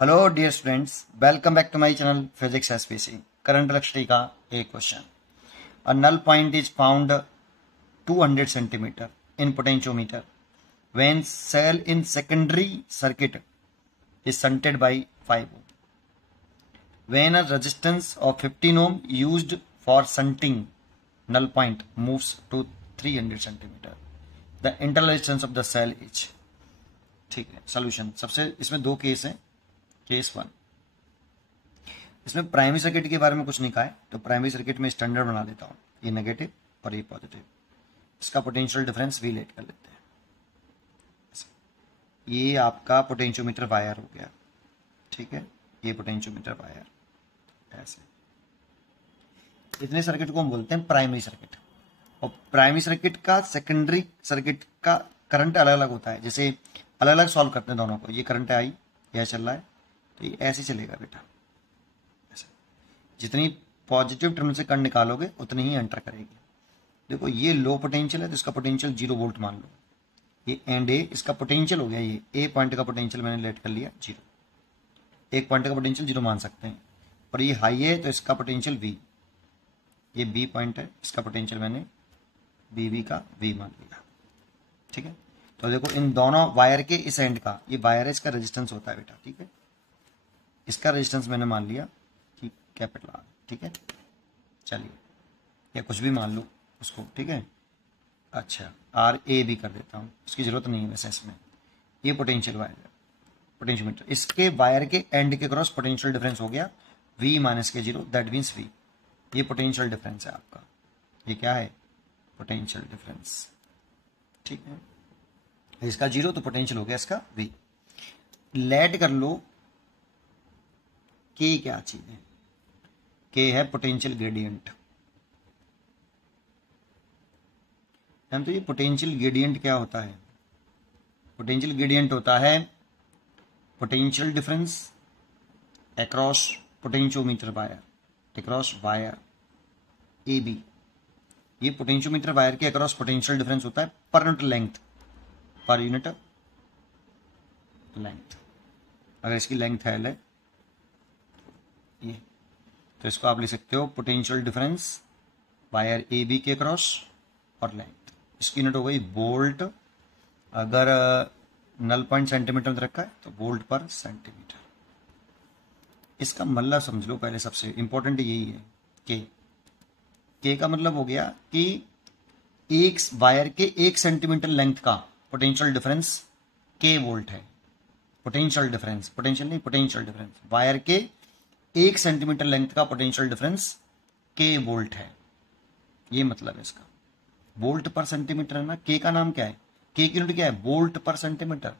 Hello dear students, welcome back to my channel physics SPC. Current electricity का एक question. A null point is found 200 centimetre in potentiometer when cell in secondary circuit is shunted by 5 ohm. When a resistance of 15 ohm used for shunting null point moves to 300 centimeter, the internal resistance of the cell is। ठीक है, solution. सबसे इसमें दो case हैं। Case one, इसमें primary circuit के बारे में कुछ नहीं कहा है, तो प्राइमरी सर्किट में स्टैंडर्ड बना देता हूँ। ये नेगेटिव और ये पॉजिटिव, इसका पोटेंशियल डिफरेंस वी लेट कर लेते हैं। ये आपका पोटेंशियोमीटर वायर हो गया, ठीक है। ये पोटेंशियोमीटर वायर ऐसे, इतने सर्किट को हम बोलते हैं प्राइमरी सर्किट। और प्राइमरी सर्किट का सेकेंडरी सर्किट का करंट अलग अलग होता है। जैसे अलग अलग सॉल्व करते हैं दोनों को। ये करंट आई, यह चल रहा है, तो ये ऐसे चलेगा बेटा, ऐसे। जितनी पॉजिटिव टर्मिनल से करंट निकालोगे उतनी ही एंटर करेगी। देखो ये लो पोटेंशियल है तो इसका पोटेंशियल 0 वोल्ट मान लो। ये एंड ए, इसका पोटेंशियल हो गया, ये ए पॉइंट का पोटेंशियल मैंने लेट कर लिया 0। एक पॉइंट का पोटेंशियल 0 मान सकते हैं। और ये हाई है तो इसका पोटेंशियल वी, ये बी पॉइंट है, इसका पोटेंशियल मैंने बी का वी मान लिया, ठीक है। तो देखो इन दोनों वायर के इस एंड का, ये वायर है, इसका रेजिस्टेंस होता है बेटा, ठीक है। इसका रेजिस्टेंस मैंने मान लिया कि कैपिटल आर, ठीक है। चलिए, या कुछ भी मान लो उसको, ठीक है। अच्छा, आर ए भी कर देता हूँ, उसकी जरूरत नहीं है वैसे इसमें। ये पोटेंशियल वायर है, पोटेंशियोमीटर। इसके वायर के एंड के क्रॉस पोटेंशियल डिफरेंस हो गया V माइनस के 0, दैट मीन्स V। ये पोटेंशियल डिफरेंस है आपका। ये क्या है? पोटेंशियल डिफरेंस, ठीक है। इसका 0 तो पोटेंशियल हो गया इसका V। लेट कर लो K क्या चीज है? K है पोटेंशियल ग्रेडियंट। तो ये पोटेंशियल ग्रेडियंट क्या होता है? पोटेंशियल ग्रेडियंट होता है potential difference across potentiometer wire, across wire A B. ये पोटेंशियोमीटर वायर के अक्रॉस पोटेंशियल डिफरेंस होता है per unit length, per unit length. अगर इसकी लेंथ है ये, तो इसको आप लिख सकते हो potential difference wire A B के अक्रॉस और लेंथ। इसकी यूनिट हो गई वोल्ट। अगर नल पॉइंट सेंटीमीटर में रखा है तो वोल्ट पर सेंटीमीटर। इसका मतलब समझ लो पहले, सबसे इंपॉर्टेंट यही है के का मतलब हो गया कि एक वायर के 1 सेंटीमीटर लेंथ का पोटेंशियल डिफरेंस के वोल्ट है। पोटेंशियल डिफरेंस, पोटेंशियल नहीं, पोटेंशियल डिफरेंस। वायर के 1 सेंटीमीटर लेंथ का पोटेंशियल डिफरेंस के वोल्ट है। ये मतलब है इसका। वोल्ट पर सेंटीमीटर है ना, के का नाम क्या है? के की यूनिट क्या है? वोल्ट पर सेंटीमीटर।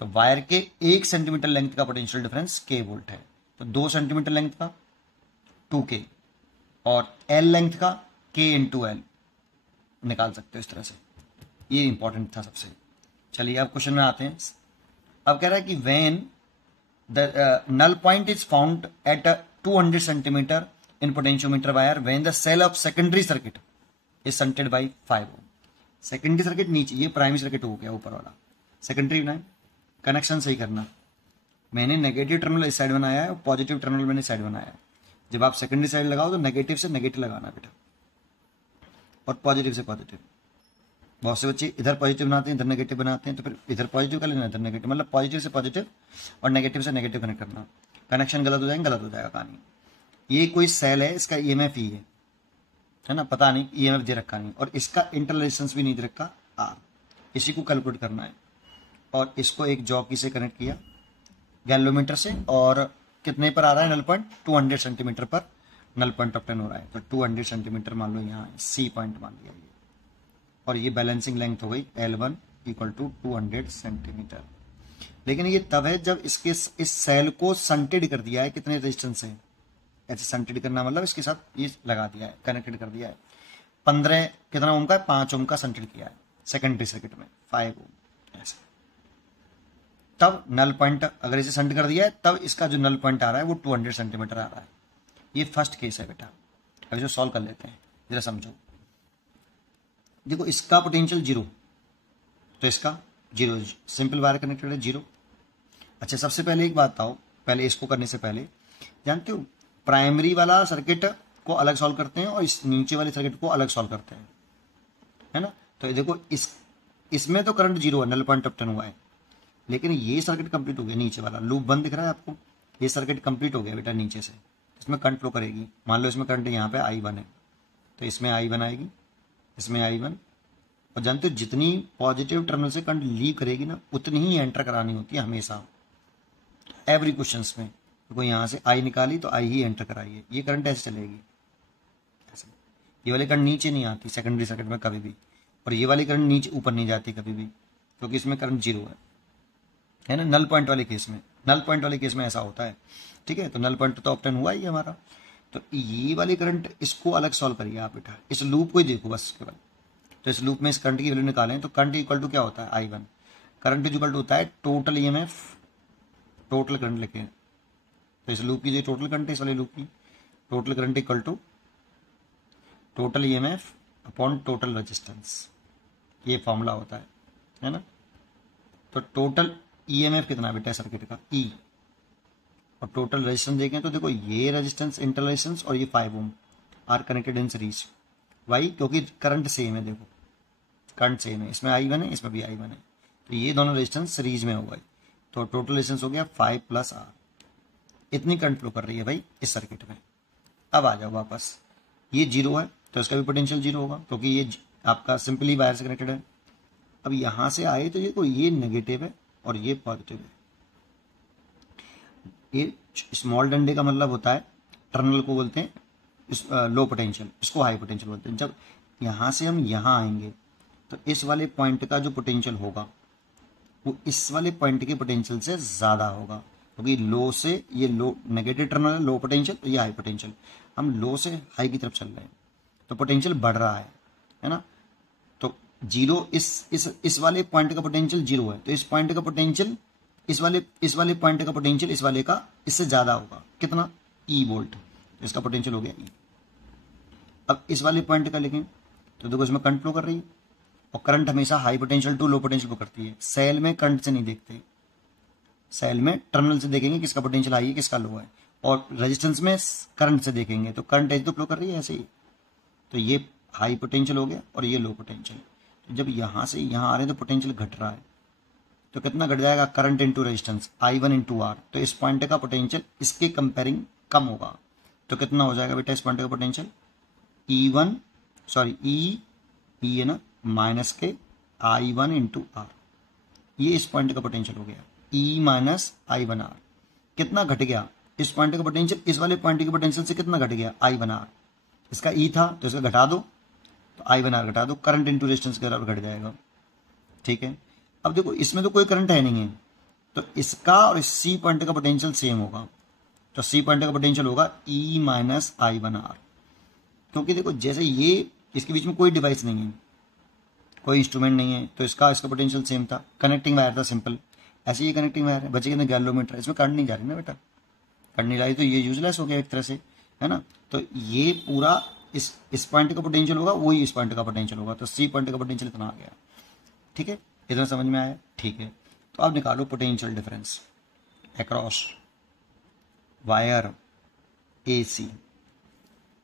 तो वायर के 1 सेंटीमीटर लेंथ का पोटेंशियल डिफरेंस के वोल्ट है। तो 2 सेंटीमीटर लेंथ का 2K और L लेंथ का K इंटू एल निकाल सकते हो इस तरह से। ये इंपॉर्टेंट था सबसे। चलिए अब क्वेश्चन में आते हैं। अब कह रहा है कि when the null point is found at 200 centimetre in potentiometer wire when the cell of secondary circuit is shunted by 5 ohm। Secondary circuit नीचे, ये प्राइमरी सर्किट हो गया ऊपर वाला। सेकेंडरी ना, कनेक्शन सही करना। मैंने नेगेटिव टर्मिनल इस साइड बनाया है और पॉजिटिव टर्मिनल मैंने साइड बनाया है। जब आप सेकेंडरी साइड लगाओ तो नेगेटिव से नेगेटिव लगाना बेटा, और पॉजिटिव से पॉजिटिव। बहुत से बच्चे इधर पॉजिटिव बनाते हैं, इधर नेगेटिव बनाते हैं, तो फिर इधर पॉजिटिव कर लेना, इधर नेगेटिव। मतलब पॉजिटिव से पॉजिटिव और नेगेटिव से नेगेटिव कनेक्ट करना। कनेक्शन गलत हो जाएगा, गलत हो जाएगा कहानी। ये कोई सेल है, इसका ईएमएफ ही है ना, पता नहीं, ईएमएफ दे रखा नहीं, और इसका इंटरनल रेजिस्टेंस भी नहीं दे रखा आर। इसी को कैलकुलेट करना है। और इसको एक जॉकी से कनेक्ट किया गैल्वेमीटर से, और कितने पर आ रहा है नल पॉइंट? 200 सेंटीमीटर पर नल पॉइंट ऑब्टेन हो रहा है। तो 200 सेंटीमीटर मान लो, यहाँ सी पॉइंट मान लिया ये। और ये बैलेंसिंग लेंथ हो गई L1 इक्वल टू 200 सेंटीमीटर। लेकिन ये तब है जब इसके इस सेल को संटेड कर दिया है। कितने रेजिस्टेंस है? ऐसे संटेड करना मतलब इसके साथ ये लगा दिया है, कनेक्टेड कर दिया है। 15 कितना ओम का? 5 ओम का संटेड किया है सेकेंडरी सर्किट में, 5 ओम ऐसे। तब नल पॉइंट अगर इसे संट कर दिया है, तब इसका जो नल पॉइंट आ रहा है वो 200 सेंटीमीटर आ रहा है। ये फर्स्ट केस है बेटा। अब इसे सॉल्व कर लेते हैं, जरा समझो। देखो इसका पोटेंशियल 0, तो इसका 0, सिंपल वायर कनेक्टेड है 0। अच्छा सबसे पहले एक बात बताओ, पहले इसको करने से पहले जानते हो प्राइमरी वाला सर्किट को अलग सॉल्व करते हैं और इस नीचे वाले सर्किट को अलग सॉल्व करते हैं, है ना। तो देखो इसमें तो करंट 0 है, नल पॉइंट ऑफ टर्न हुआ है, लेकिन ये सर्किट कंप्लीट हो गया, नीचे वाला लूप बंद दिख रहा है आपको, ये सर्किट कंप्लीट हो गया बेटा नीचे से, इसमें करंट फ्लो करेगी। मान लो इसमें करंट यहाँ पे I1 है, तो इसमें I1 आएगी, इसमें I1, और जानते हो जितनी पॉजिटिव टर्मिनल से करंट लीव करेगी ना उतनी ही एंटर करानी होती है हमेशा, एवरी क्वेश्चन में। तो यहाँ से I निकाली तो I ही एंटर कराइए, ये करंट ऐसे चलेगी, ऐसे। ये वाली करंट नीचे नहीं आती सेकेंडरी सर्किट में कभी भी, और ये वाली करंट नीचे ऊपर नहीं जाती कभी भी, क्योंकि इसमें करंट 0 है ना। नल पॉइंट वाले केस में, नल पॉइंट वाले केस में ऐसा होता है, ठीक है। तो नल पॉइंट तो ऑप्टेन हुआ ही हमारा, तो ये वाली करंट इसको अलग सॉल्व करिए आप बेटा, इस लूप को ही देखो बस केवल। तो इस लूप में इस करंट की वैल्यू निकालें तो करंट इक्वल टू क्या होता है I1, करंट इक्वल टू होता है टोटल EMF, टोटल करंट लिखें। तो इस लूप की जो टोटल करंट है इस वाले लूप की, total current equal to total EMF upon total resistance, ये फॉर्मूला होता है ना। तो टोटल EMF कितना बेटा सर्किट का E, और टोटल रेजिस्टेंस देखें तो देखो ये रेजिस्टेंस इंटरनल रेजिस्टेंस और ये 5 ohm are connected in series, why क्योंकि करंट सेम है, देखो करंट सेम है, इसमें I1 है इसमें भी I1 है, तो ये दोनों रेजिस्टेंस सीरीज में होगा, तो टोटल रेजिस्टेंस हो गया 5 + R। इतनी करंट फ्लो कर रही है भाई इस सर्किट में। अब आ जाओ वापस, ये 0 है तो इसका भी पोटेंशियल 0 होगा क्योंकि ये आपका सिंपली वायर से कनेक्टेड है। अब यहाँ से आए तो देखो ये नेगेटिव है और ये पॉजिटिव है, ये स्मॉल डंडे का मतलब होता है टर्मिनल को बोलते हैं लो पोटेंशियल, इसको हाई पोटेंशियल बोलते हैं। जब यहाँ से हम यहाँ आएंगे तो इस वाले पॉइंट का जो पोटेंशियल होगा वो इस वाले पॉइंट के पोटेंशियल से ज़्यादा होगा, क्योंकि लो से ये लो नेगेटिव टर्मिनल है, लो पोटेंशियल, तो ये हाई पोटेंशियल, हम लो से हाई की तरफ चल रहे हैं तो पोटेंशियल बढ़ रहा है ना। तो 0 इस वाले पॉइंट का पोटेंशियल 0 है, तो इस पॉइंट का पोटेंशियल इस वाले पॉइंट का पोटेंशियल इस वाले का इससे ज़्यादा होगा, कितना E वोल्ट, तो इसका पोटेंशियल हो गया E। अब इस वाले पॉइंट का लिखें तो देखो इसमें करंट फ्लो कर रही है, और करंट हमेशा high potential to low potential को करती है। सेल में करंट से नहीं देखते, सेल में टर्मिनल से देखेंगे किसका पोटेंशियल हाई है किसका लो है, और रेजिस्टेंस में करंट से देखेंगे तो करंट ऐसे तो फ्लो कर रही है ऐसे ही, तो ये हाई पोटेंशियल हो गया और ये लो पोटेंशियल। तो जब यहाँ से यहाँ आ रहे हैं तो पोटेंशियल घट रहा है, तो कितना घट जाएगा current into resistance I1 into R, तो इस पॉइंट का पोटेंशियल इसके कंपेयरिंग कम होगा, तो कितना हो जाएगा बेटा इस पॉइंट का पोटेंशियल E है ना माइनस के I1 इंटू R, ये इस पॉइंट का पोटेंशियल हो गया E माइनस I1R। कितना घट गया इस पॉइंट का पोटेंशियल, इस वाले पॉइंट के पोटेंशियल से कितना घट गया I1R, इसका E था तो इसका घटा दो, तो I1R घटा दो, करंट इंटू रेजिस्टेंस के बराबर घट जाएगा, ठीक है। अब देखो इसमें तो कोई करंट है नहीं है, तो इसका और इस C पॉइंट का पोटेंशियल सेम होगा, तो C पॉइंट का पोटेंशियल होगा E माइनस I1R, क्योंकि देखो जैसे ये इसके बीच में कोई डिवाइस नहीं है, कोई इंस्ट्रूमेंट नहीं है, तो इसका पोटेंशियल सेम था, कनेक्टिंग वायर था सिंपल, ऐसे ये कनेक्टिंग वायर है, बचे कितने गैलोमीटर, इसमें करंट नहीं जा रही ना बेटा, करंट नहीं जा रही तो ये यूजलेस हो गया एक तरह से, है ना। तो ये पूरा इस पॉइंट का पोटेंशियल होगा वही इस पॉइंट का पोटेंशियल होगा, तो C पॉइंट का पोटेंशियल इतना आ गया, ठीक है। इतना समझ में आया, ठीक है। तो अब निकालो potential difference across wire AC,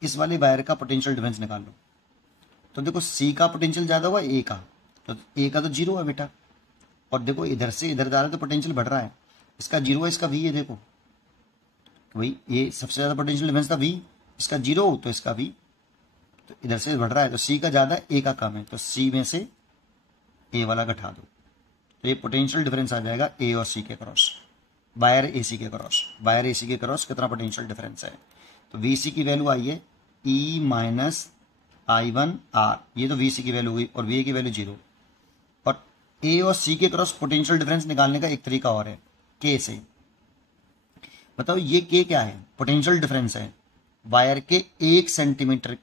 इस वाले वायर का पोटेंशियल डिफरेंस निकाल लो। तो देखो C का पोटेंशियल ज़्यादा हुआ A का, तो A का तो 0 है बेटा, और देखो इधर से इधर जा रहा है तो पोटेंशियल बढ़ रहा है, इसका 0 है इसका V है, देखो भाई ये सबसे ज़्यादा पोटेंशियल डिफरेंस था V, इसका 0 तो इसका V, तो इधर से बढ़ रहा है तो C का ज़्यादा है A का कम है, तो C में से A वाला घटा दो, तो ये पोटेंशियल डिफरेंस आ जाएगा A और C के क्रॉस, वायर AC के क्रॉस, वायर AC के क्रॉस कितना पोटेंशियल डिफरेंस है। तो VC की वैल्यू आई है E माइनस I1R, ये तो VC की वैल्यू हुई, और VA की वैल्यू 0, और A और C के क्रॉस पोटेंशियल डिफरेंस निकालने का एक तरीका और है K से। बताओ ये K क्या है, पोटेंशियल डिफरेंस है वायर के 1 सेंटीमीटर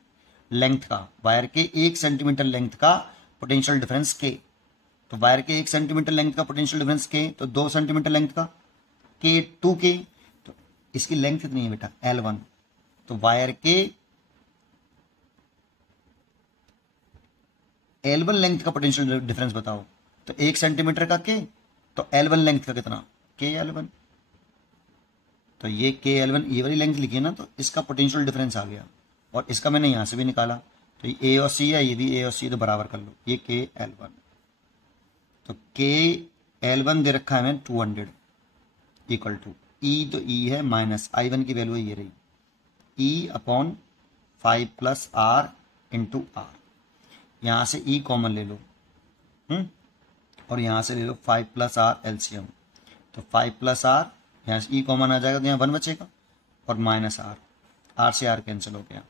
लेंथ का, वायर के 1 सेंटीमीटर लेंथ का पोटेंशियल डिफरेंस K, तो वायर के 1 सेंटीमीटर लेंथ का पोटेंशियल डिफरेंस K, तो 2 सेंटीमीटर लेंथ का K 2K, तो इसकी लेंथ कितनी है बेटा L1, तो वायर के L1 लेंथ का पोटेंशियल डिफरेंस बताओ, तो 1 सेंटीमीटर का K, तो L1 लेंथ का कितना K11। तो ये K11 ये वाली लेंथ लिखी है ना, तो इसका पोटेंशियल डिफरेंस आ गया, और इसका मैंने यहाँ से भी निकाला, तो ये A और C है, ये भी A और C, तो बराबर कर लो, ये K11। तो K11 दे रखा है मैंने 200 इक्वल टू E, तो E है माइनस I1 की वैल्यू है ये रही, E upon 5 plus R into R. यहाँ से E कॉमन ले लो, और यहाँ से ले लो 5 प्लस आर एलसीएम। तो 5 प्लस आर, यहाँ से E कॉमन आ जाएगा तो यहाँ 1 बचेगा, और माइनस आर, आर से आर कैंसिल हो गया,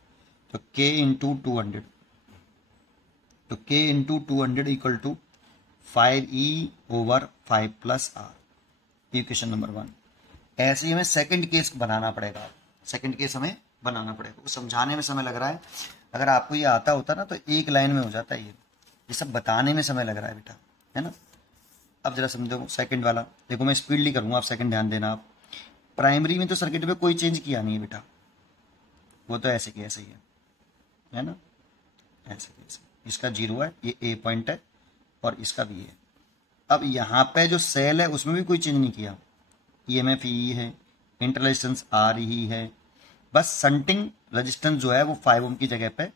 तो K इंटू 200, तो K into 200 equal to 5E over 5 plus R. Equation number 1। ऐसे ही हमें सेकंड केस बनाना पड़ेगा, सेकंड केस हमें बनाना पड़ेगा, समझाने में समय लग रहा है। अगर आपको ये आता होता ना तो एक लाइन में हो जाता है, ये सब बताने में समय लग रहा है बेटा, है ना। अब जरा समझो सेकंड वाला, देखो मैं स्पीडली करूँगा, आप सेकंड ध्यान देना। आप प्राइमरी में तो सर्किट में कोई चेंज किया नहीं है बेटा, वो तो ऐसे की ऐसे ही है ना, ऐसे की ऐसे। इसका 0 है, ये ए पॉइंट है, और इसका भी है। अब यहाँ पे जो सेल है उसमें भी कोई चेंज नहीं किया, EMF ही है, इंटर रेजिस्टेंस R ही है, बस शंटिंग रेजिस्टेंस जो है वो 5 ओम की जगह पे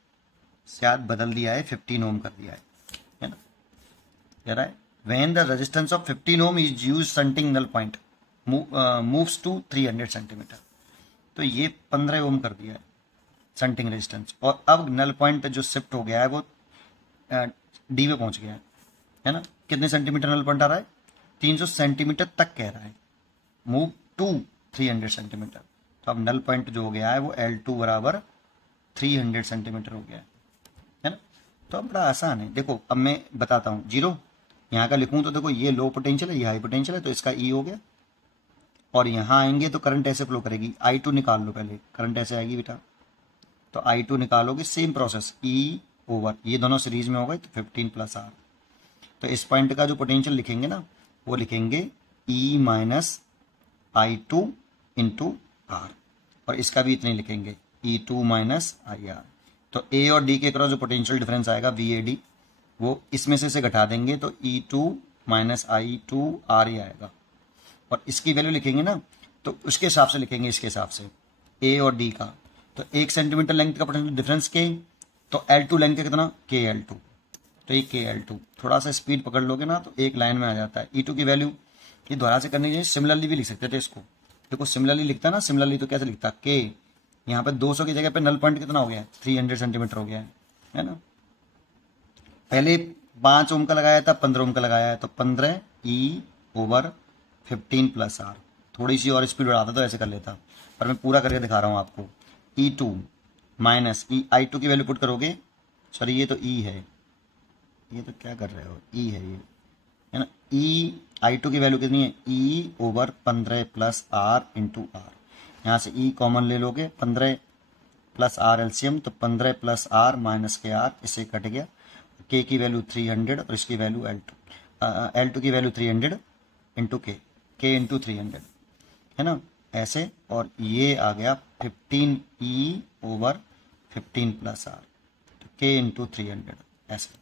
शायद बदल दिया है, 15 ओम कर दिया है ना। कह रहा है when the resistance of 15 ohm is use shunting null point moves to 300 centimetre. तो ये 15 ओम कर दिया है शंटिंग रेजिस्टेंस, और अब नल पॉइंट जो शिफ्ट हो गया है वो डी पे पहुंच गया है ना। कितने सेंटीमीटर नल पॉइंट आ रहा है, 300 सेंटीमीटर तक कह रहा है, मूव टू 300 सेंटीमीटर। तो अब नल पॉइंट जो हो गया है वो L2 बराबर 300 सेंटीमीटर हो गया है ना। तो अब बड़ा आसान है, देखो अब मैं बताता हूँ। 0 यहाँ का लिखूँ तो देखो ये लो पोटेंशियल है, ये हाई पोटेंशियल है, तो इसका E हो गया, और यहाँ आएंगे तो करंट ऐसे फ्लो करेगी। I2 निकाल लो पहले, करंट ऐसे आएगी बेटा, तो I2 निकालोगे, सेम प्रोसेस, E ओवर, ये दोनों सीरीज में हो गए, तो 15 प्लस R। तो इस पॉइंट का जो पोटेंशियल लिखेंगे ना, वो लिखेंगे E minus I2 into R, और इसका भी इतने लिखेंगे, E2 माइनस IR। तो A और D के क्रॉस जो पोटेंशियल डिफरेंस आएगा VAD, वो इसमें से घटा देंगे तो E2 माइनस I2R ही आएगा, और इसकी वैल्यू लिखेंगे ना तो उसके हिसाब से लिखेंगे, इसके हिसाब से A और D का। तो 1 सेंटीमीटर लेंथ का पोटेंशियल डिफरेंस K, तो L2 लेंथ का कितना KL2, तो ये KL2। थोड़ा सा स्पीड पकड़ लोगे ना तो एक लाइन में आ जाता है। E2 की वैल्यू ये दोबारा से करनी चाहिए, सिमिलरली भी लिख सकते थे इसको। देखो सिमिलरली लिखता ना, सिमिलरली तो कैसे लिखता, K यहाँ पे 200 की जगह पे नल पॉइंट कितना हो गया है, 300 सेंटीमीटर हो गया है ना। पहले 5 ओम का लगाया था, 15 ओम का लगाया है, तो 15 E ओवर 15 प्लस R। थोड़ी सी और स्पीड बढ़ाता तो ऐसे कर लेता, पर मैं पूरा करके दिखा रहा हूँ आपको। E2 माइनस I2 की वैल्यू पुट करोगे, सॉरी ये तो E है, ये तो क्या कर रहे हो, E है ये, है ना। I2 की वैल्यू कितनी है, E over 15 plus R into R। यहाँ से E कॉमन ले लोगे, 15 प्लस R एलसीएम, तो 15 प्लस R माइनस के R, इससे कट गया। K की वैल्यू 300 और इसकी वैल्यू L2 की वैल्यू 300 इंटू K इंटू 300, है ना, ऐसे। और ये आ गया 15E ओवर 15 प्लस R, तो K इंटू 300, ऐसे।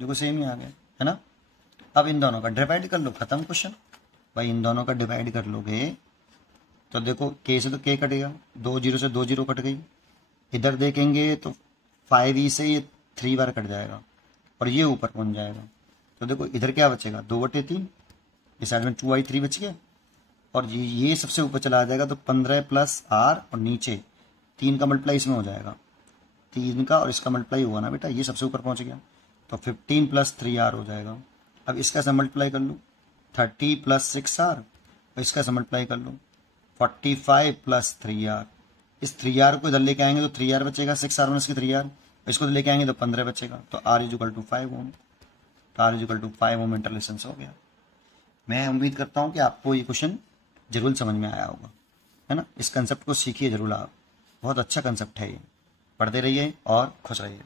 देखो सेम ही आ गया, है ना। अब इन दोनों का डिवाइड कर लो, खत्म क्वेश्चन। भाई इन दोनों का डिवाइड कर लोगे तो देखो K से तो K कटेगा, 2 0 से 2 0 कट गई। इधर देखेंगे तो 5E से ये 3 बार कट जाएगा, और ये ऊपर पहुंच जाएगा। तो देखो इधर क्या बचेगा, 2/3, इस साइड में 2I3 बच गया, और ये सबसे ऊपर चला जाएगा, तो 15 प्लस R, और नीचे 3 का मल्टीप्लाई इसमें हो जाएगा, 3 का और इसका मल्टीप्लाई हुआ ना बेटा, ये सबसे ऊपर पहुंच गया, तो 15 प्लस 3R हो जाएगा। अब इसका से मल्टीप्लाई कर लो, 30 प्लस 6R, और इसका से मल्टीप्लाई कर लो, 45 प्लस 3R। इस 3R को इधर लेके आएंगे तो 3R बचेगा, 6R माइनस की 3R, इसको लेके आएंगे तो 15 बचेगा, तो R इक्वल टू 5 ओम, तो R equal to 5 ohm inter resistance हो गया। मैं उम्मीद करता हूँ कि आपको ये क्वेश्चन जरूर समझ में आया होगा, है ना। इस कंसेप्ट को सीखिए जरूर आप, बहुत अच्छा कंसेप्ट है ये, पढ़ते रहिए और खुश रहिए।